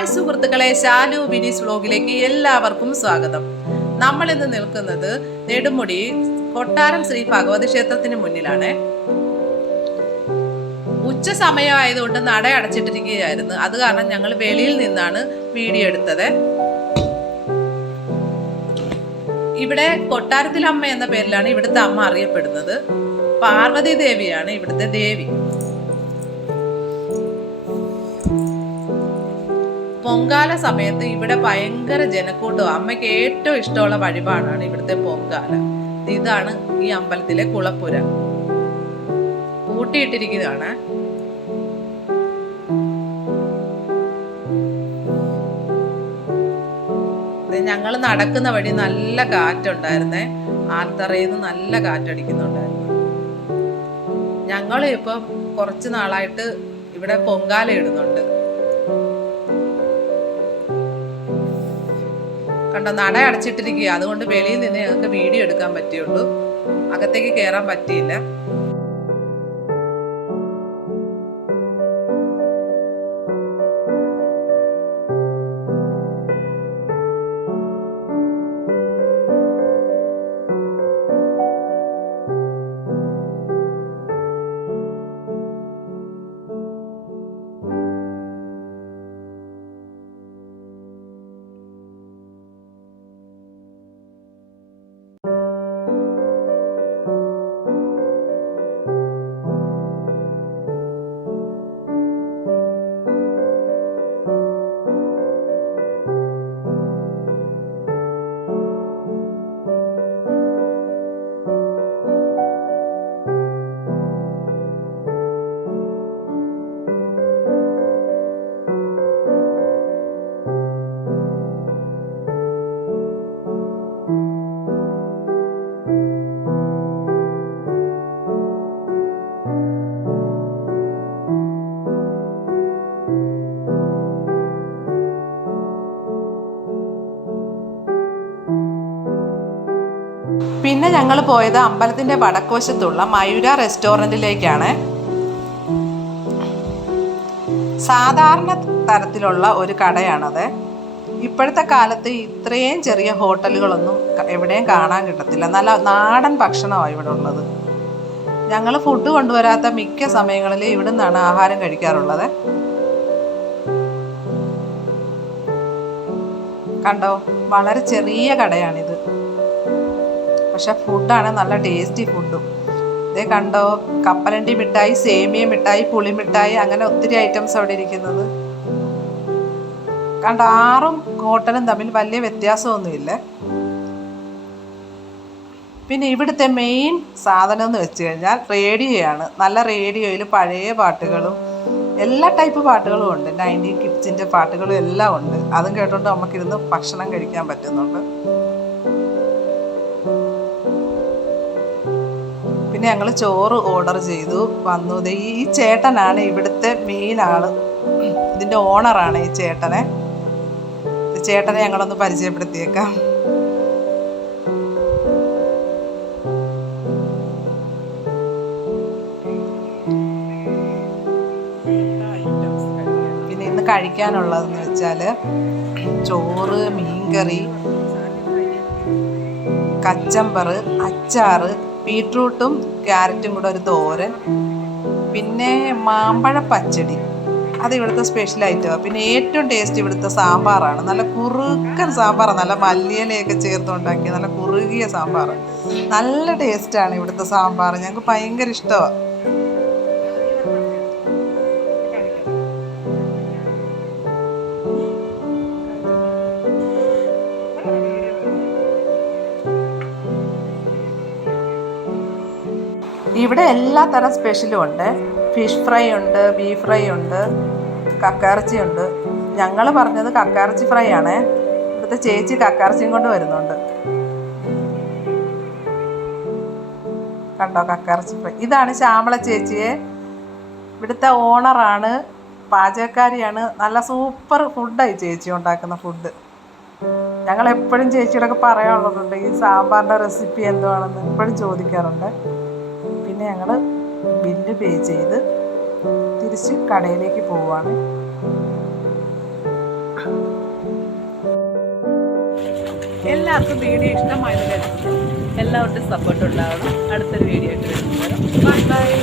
Hi സുഹൃത്തുക്കളെ, ശാലു വിനീസ് വ്ലോഗിലേക്ക് എല്ലാവർക്കും സ്വാഗതം. നമ്മൾ ഇന്ന് നിൽക്കുന്നത് നെടുമുടി കൊട്ടാരം ശ്രീ ഭഗവതി ക്ഷേത്രത്തിന് മുന്നിലാണ്. ഉച്ച സമയമായതുകൊണ്ട് നട അടച്ചിട്ടിരിക്കുകയായിരുന്നു. അത് കാരണം ഞങ്ങൾ വെളിയിൽ നിന്നാണ് വീഡിയോ എടുത്തത്. ഇവിടെ കൊട്ടാരത്തിലമ്മ എന്ന പേരിലാണ് ഇവിടുത്തെ അമ്മ അറിയപ്പെടുന്നത്. പാർവതി ദേവിയാണ് ഇവിടുത്തെ ദേവി. പൊങ്കാല സമയത്ത് ഇവിടെ ഭയങ്കര ജനക്കൂട്ടം. അമ്മയ്ക്ക് ഏറ്റവും ഇഷ്ടമുള്ള വഴിപാടാണ് ഇവിടുത്തെ പൊങ്കാല. ഇതാണ് ഈ അമ്പലത്തിലെ കുളപ്പുര. പൂട്ടിയിട്ടിരിക്കുന്നതാണ്. ഞങ്ങൾ നടക്കുന്ന വഴി നല്ല കാറ്റുണ്ടായിരുന്നേ. ആൽത്തറയിൽ നിന്ന് നല്ല കാറ്റടിക്കുന്നുണ്ടായിരുന്നു. ഞങ്ങൾ ഇപ്പം കുറച്ച് നാളായിട്ട് ഇവിടെ പൊങ്കാല ഇടുന്നുണ്ട്. കണ്ടോ, നട അടച്ചിട്ടിരിക്കുക. അതുകൊണ്ട് വെളിയിൽ നിന്ന് ഞങ്ങൾക്ക് വീഡിയോ എടുക്കാൻ പറ്റിയുള്ളൂ. അകത്തേക്ക് കയറാൻ പറ്റിയില്ല. പിന്നെ ഞങ്ങൾ പോയത് അമ്പലത്തിൻ്റെ വടക്കുവശത്തുള്ള മയൂര റെസ്റ്റോറൻറ്റിലേക്കാണ്. സാധാരണ തരത്തിലുള്ള ഒരു കടയാണത്. ഇപ്പോഴത്തെ കാലത്ത് ഇത്രയും ചെറിയ ഹോട്ടലുകളൊന്നും എവിടെയും കാണാൻ കിട്ടത്തില്ല. നല്ല നാടൻ ഭക്ഷണമാണ് ഇവിടെ ഉള്ളത്. ഞങ്ങൾ ഫുഡ് കൊണ്ടുവരാത്ത മിക്ക സമയങ്ങളിൽ ഇവിടെ നിന്നാണ് ആഹാരം കഴിക്കാറുള്ളത്. കണ്ടോ, വളരെ ചെറിയ കടയാണിത്. പക്ഷെ ഫുഡാണ് നല്ല ടേസ്റ്റി ഫുഡും. ഇതേ കണ്ടോ, കപ്പലണ്ടി മിഠായി, സേമിയ മിഠായി, പുളിമിഠായി, അങ്ങനെ ഒത്തിരി ഐറ്റംസ് അവിടെ ഇരിക്കുന്നത് കണ്ടോ. 6 ഹോട്ടലും തമ്മിൽ വലിയ വ്യത്യാസമൊന്നുമില്ല. പിന്നെ ഇവിടുത്തെ മെയിൻ സാധനം എന്ന് വെച്ച് കഴിഞ്ഞാൽ റേഡിയോയാണ്. നല്ല റേഡിയോയിൽ പഴയ പാട്ടുകളും എല്ലാ ടൈപ്പ് പാട്ടുകളും ഉണ്ട്. 90 കിഡ്സിൻ്റെ പാട്ടുകളും എല്ലാം ഉണ്ട്. അതും കേട്ടോണ്ട് നമുക്കിരുന്ന് ഭക്ഷണം കഴിക്കാൻ പറ്റുന്നുണ്ട്. പിന്നെ ഞങ്ങൾ ചോറ് ഓർഡർ ചെയ്തു വന്നു. ഈ ചേട്ടനാണ് ഇവിടുത്തെ മെയിൻ ആള്. ഇതിൻ്റെ ഓണറാണ് ഈ ചേട്ടനെ. ചേട്ടനെ ഞങ്ങളൊന്ന് പരിചയപ്പെടുത്തിയേക്കാം. പിന്നെ ഇന്ന് കഴിക്കാനുള്ളതെന്ന് വെച്ചാൽ ചോറ്, മീൻകറി, കച്ചമ്പറ്, അച്ചാറ്, ബീട്രൂട്ടും ക്യാരറ്റും കൂടെ ഒരു തോരൻ, പിന്നെ മാമ്പഴ പച്ചടി. അത് ഇവിടുത്തെ സ്പെഷ്യൽ ഐറ്റമാണ്. പിന്നെ ഏറ്റവും ടേസ്റ്റ് ഇവിടുത്തെ സാമ്പാറാണ്. നല്ല കുറുക്കൻ സാമ്പാറാണ്. നല്ല മല്ലിയിലയൊക്കെ ചേർത്തുണ്ടാക്കിയ നല്ല കുറുകിയ സാമ്പാർ. നല്ല ടേസ്റ്റാണ് ഇവിടുത്തെ സാമ്പാർ. ഞങ്ങൾക്ക് ഭയങ്കര ഇഷ്ടമാണ്. ഇവിടെ എല്ലാ തരം സ്പെഷ്യലും ഉണ്ട്. ഫിഷ് ഫ്രൈ ഉണ്ട്, ബീഫ് ഫ്രൈ ഉണ്ട്, കക്കയിറച്ചി ഉണ്ട്. ഞങ്ങൾ പറഞ്ഞത് കക്കയിറച്ചി ഫ്രൈ ആണ്. ഇവിടുത്തെ ചേച്ചി കക്കയിറച്ചിയും കൊണ്ട് വരുന്നുണ്ട്. കണ്ടോ, കക്കയിറച്ചി ഫ്രൈ. ഇതാണ് ശ്യാമള ചേച്ചിയെ. ഇവിടുത്തെ ഓണറാണ്, പാചകക്കാരിയാണ്. നല്ല സൂപ്പർ ഫുഡായി ചേച്ചി ഉണ്ടാക്കുന്ന ഫുഡ്. ഞങ്ങൾ എപ്പോഴും ചേച്ചിയോടൊക്കെ പറയാനുള്ളതുണ്ട് ഈ സാമ്പാറിൻ്റെ റെസിപ്പി എന്താണെന്ന് എപ്പോഴും ചോദിക്കാറുണ്ട്. പിന്നെ ഞങ്ങൾ ബില്ല് പേ ചെയ്ത് തിരിച്ച് കടയിലേക്ക് പോവുകയാണ്. എല്ലാവർക്കും വീഡിയോ ഇഷ്ടമായെന്ന് കരുതുന്നു. എല്ലാവർക്കും സപ്പോർട്ട് ഉണ്ടാവണം. അടുത്തൊരു വീഡിയോ ആയിട്ട് വരുന്നത്. Bye bye.